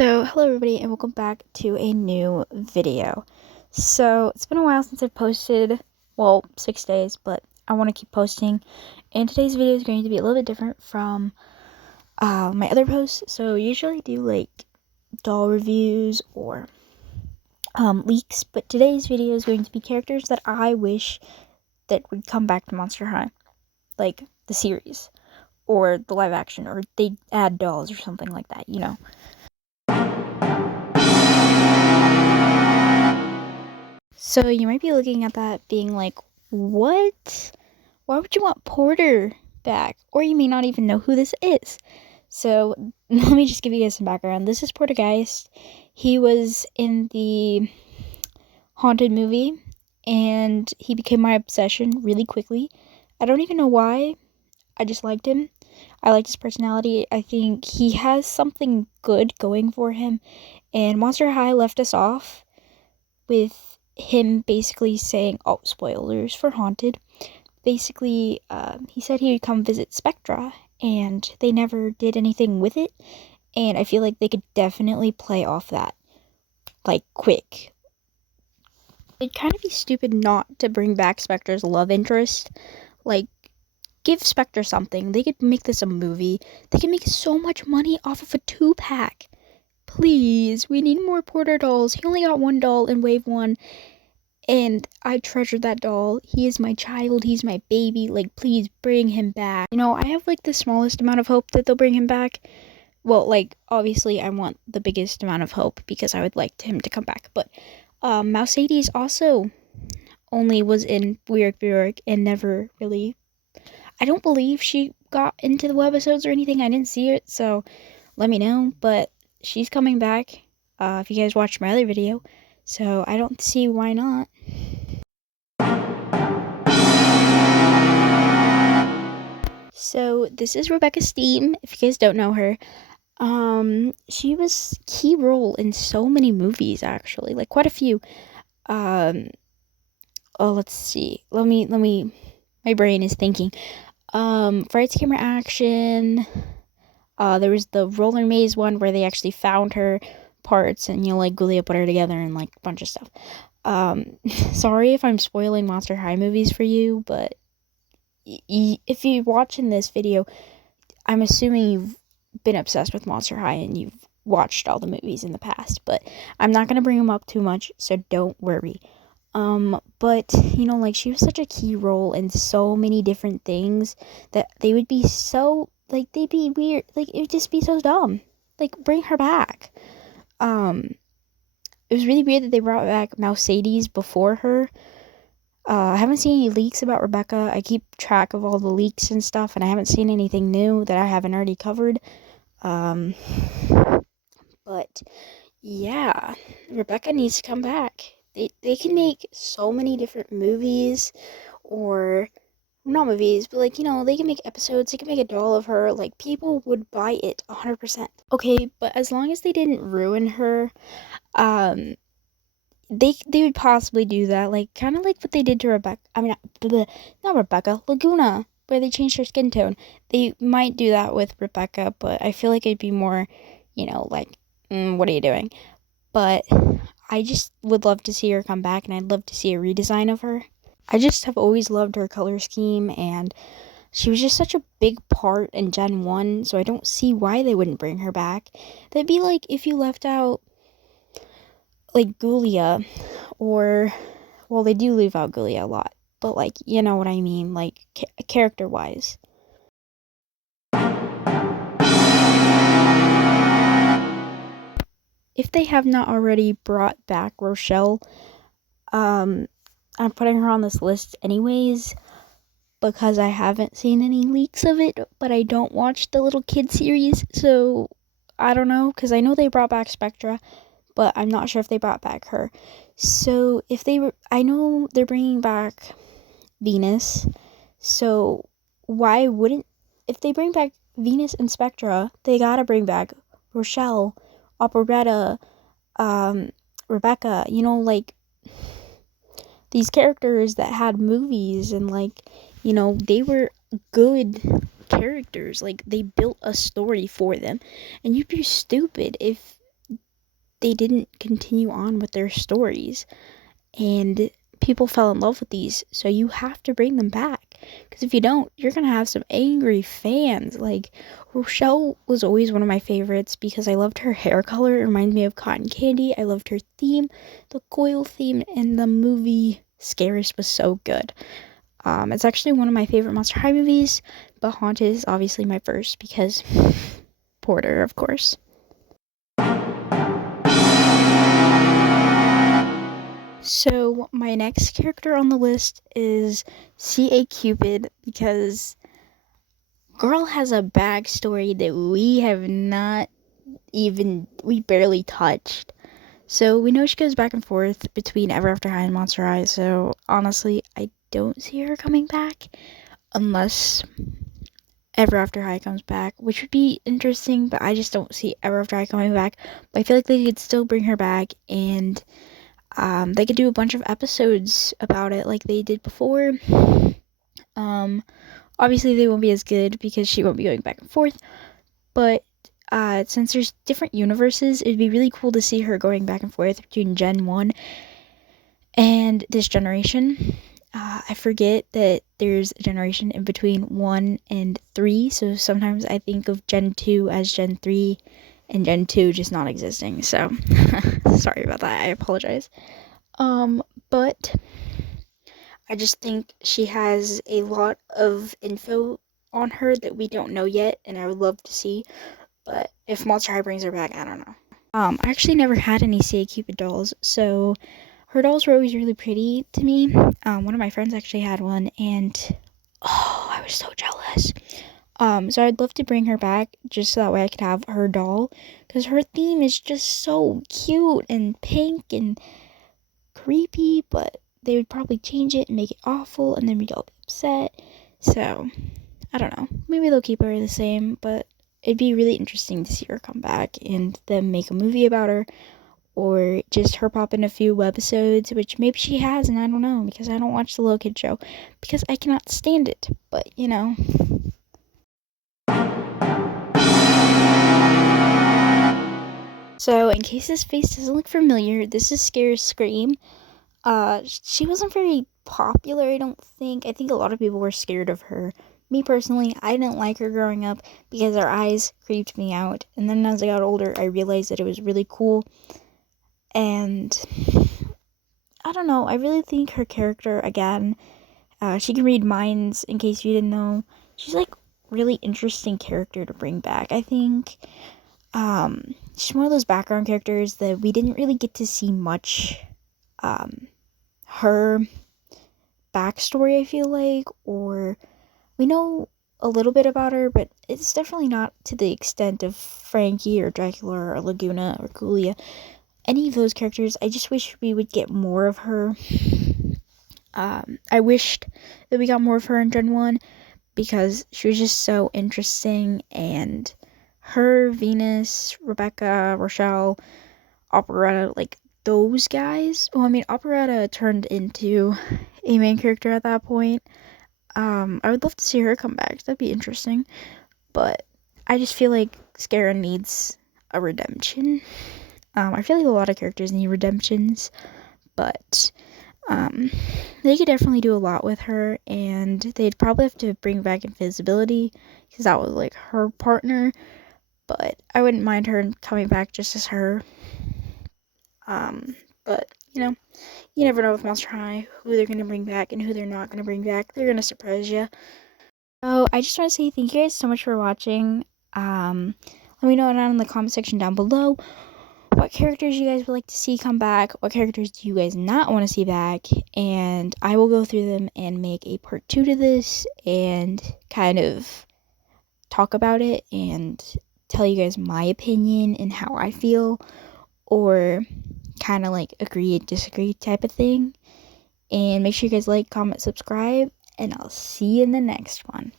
So, hello everybody and welcome back to a new video. So, it's been a while since I've posted, well, 6 days, but I want to keep posting. And today's video is going to be a little bit different from my other posts. So, usually I do like doll reviews or leaks, but today's video is going to be characters that I wish that would come back to Monster High, like the series or the live action, or they add dolls or something like that, you know. So you might be looking at that being like, what? Why would you want Porter back? Or you may not even know who this is. So let me just give you guys some background. This is Portergeist. He was in the Haunted movie and he became my obsession really quickly. I don't even know why. I just liked him. I liked his personality. I think he has something good going for him. And Monster High left us off with him basically saying, oh, spoilers for Haunted. Basically, he said he would come visit Spectra, and they never did anything with it. And I feel like they could definitely play off that, like, quick. It'd kind of be stupid not to bring back Spectra's love interest. Like, give Spectra something. They could make this a movie. They could make so much money off of a 2-pack. Please, we need more Porter dolls. He only got one doll in Wave 1. And I treasure that doll. He is my child. He's my baby. Like, please bring him back. You know, I have, like, the smallest amount of hope that they'll bring him back. Well, like, obviously, I want the biggest amount of hope because I would like him to come back. But, Mercedes also only was in Weird Bjork and never really... I don't believe she got into the webisodes or anything. I didn't see it, so let me know. But she's coming back, if you guys watched my other video. So I don't see why not. So this is Rebecca Steam, if you guys don't know her. She was key role in so many movies, actually, like quite a few. Oh, let's see. Let me, my brain is thinking. Frights Camera Action. There was the roller maze one where they actually found her parts and, you know, like Gulia put her together and like a bunch of stuff. Sorry if I'm spoiling Monster High movies for you, but if you're watching this video, I'm assuming you've been obsessed with Monster High and you've watched all the movies in the past, but I'm not going to bring them up too much, so don't worry. But, you know, like, she was such a key role in so many different things that they would be so, like, they'd be weird, like, it would just be so dumb. Like, bring her back. It was really weird that they brought back Mercedes before her. I haven't seen any leaks about Rebecca. I keep track of all the leaks and stuff, and I haven't seen anything new that I haven't already covered. But yeah, Rebecca needs to come back. They can make so many different movies, or not movies, but, like, you know, they can make episodes. They can make a doll of her. Like, people would buy it 100%. Okay, but as long as they didn't ruin her, they would possibly do that, like, kind of like what they did to Rebecca. I mean, not Rebecca, Laguna, where they changed her skin tone. They might do that with Rebecca, but I feel like it'd be more, you know, like, what are you doing? But I just would love to see her come back, and I'd love to see a redesign of her. I just have always loved her color scheme, and she was just such a big part in Gen 1, so I don't see why they wouldn't bring her back. That'd be like if you left out, like, Gulia, or, well, they do leave out Gulia a lot, but, like, you know what I mean, like, character-wise. If they have not already brought back Rochelle, I'm putting her on this list anyways, because I haven't seen any leaks of it, but I don't watch the little kid series, so I don't know, because I know they brought back Spectra, but I'm not sure if they brought back her. So if they were, I know they're bringing back Venus, so why wouldn't, if they bring back Venus and Spectra, they gotta bring back Rochelle, Operetta, Rebecca, you know, like, these characters that had movies, and, like, you know, they were good characters. Like, they built a story for them, and you'd be stupid if they didn't continue on with their stories, and people fell in love with these, so you have to bring them back, because if you don't, you're gonna have some angry fans. Like, Rochelle was always one of my favorites because I loved her hair color. It reminded me of cotton candy. I loved her theme. The coil theme in the movie Scarra was so good. It's actually one of my favorite Monster High movies, but Haunted is obviously my first because Porter, of course. So my next character on the list is C.A. Cupid, because girl has a backstory that we barely touched. So we know she goes back and forth between Ever After High and Monster High, so honestly, I don't see her coming back unless Ever After High comes back, which would be interesting, but I just don't see Ever After High coming back. But I feel like they could still bring her back, and they could do a bunch of episodes about it like they did before. Obviously they won't be as good because she won't be going back and forth, but since there's different universes, it'd be really cool to see her going back and forth between Gen 1 and this generation. I forget that there's a generation in between 1 and 3, so sometimes I think of Gen 2 as Gen 3 and Gen 2 just not existing, so sorry about that, I apologize. But I just think she has a lot of info on her that we don't know yet, and I would love to see. But if Monster High brings her back, I don't know. I actually never had any C.A. Cupid dolls, so her dolls were always really pretty to me. One of my friends actually had one, and oh, I was so jealous. So I'd love to bring her back just so that way I could have her doll, because her theme is just so cute and pink and creepy, but they would probably change it and make it awful, and then we'd all be upset. So I don't know. Maybe they'll keep her the same, but it'd be really interesting to see her come back and then make a movie about her, or just her pop in a few webisodes, which maybe she has, and I don't know, because I don't watch the little kid show because I cannot stand it. But you know. So in case this face doesn't look familiar, this is Scarra's Scream. She wasn't very popular, I don't think. I think a lot of people were scared of her. Me personally, I didn't like her growing up because her eyes creeped me out. And then as I got older, I realized that it was really cool. And I don't know, I really think her character, again, she can read minds, in case you didn't know. She's like really interesting character to bring back, I think. She's one of those background characters that we didn't really get to see much her backstory, I feel like, or we know a little bit about her, but it's definitely not to the extent of Frankie or Dracula or Laguna or Coolio. Any of those characters, I just wish we would get more of her. I wished that we got more of her in Gen 1 because she was just so interesting, and her, Venus, Rebecca, Rochelle, Operetta, like those guys. Well, I mean, Operetta turned into a main character at that point. I would love to see her come back. That'd be interesting. But I just feel like Scarra needs a redemption. I feel like a lot of characters need redemptions, but they could definitely do a lot with her, and they'd probably have to bring back Invisibility because that was like her partner. But I wouldn't mind her coming back just as her. But you know, you never know with Monster High who they're gonna bring back and who they're not gonna bring back. They're gonna surprise you. So I just want to say thank you guys so much for watching. Let me know down in the comment section down below what characters you guys would like to see come back, what characters do you guys not want to see back, and I will go through them and make a part 2 to this and kind of talk about it and tell you guys my opinion and how I feel, or kind of like agree and disagree type of thing. And make sure you guys like, comment, subscribe, and I'll see you in the next one.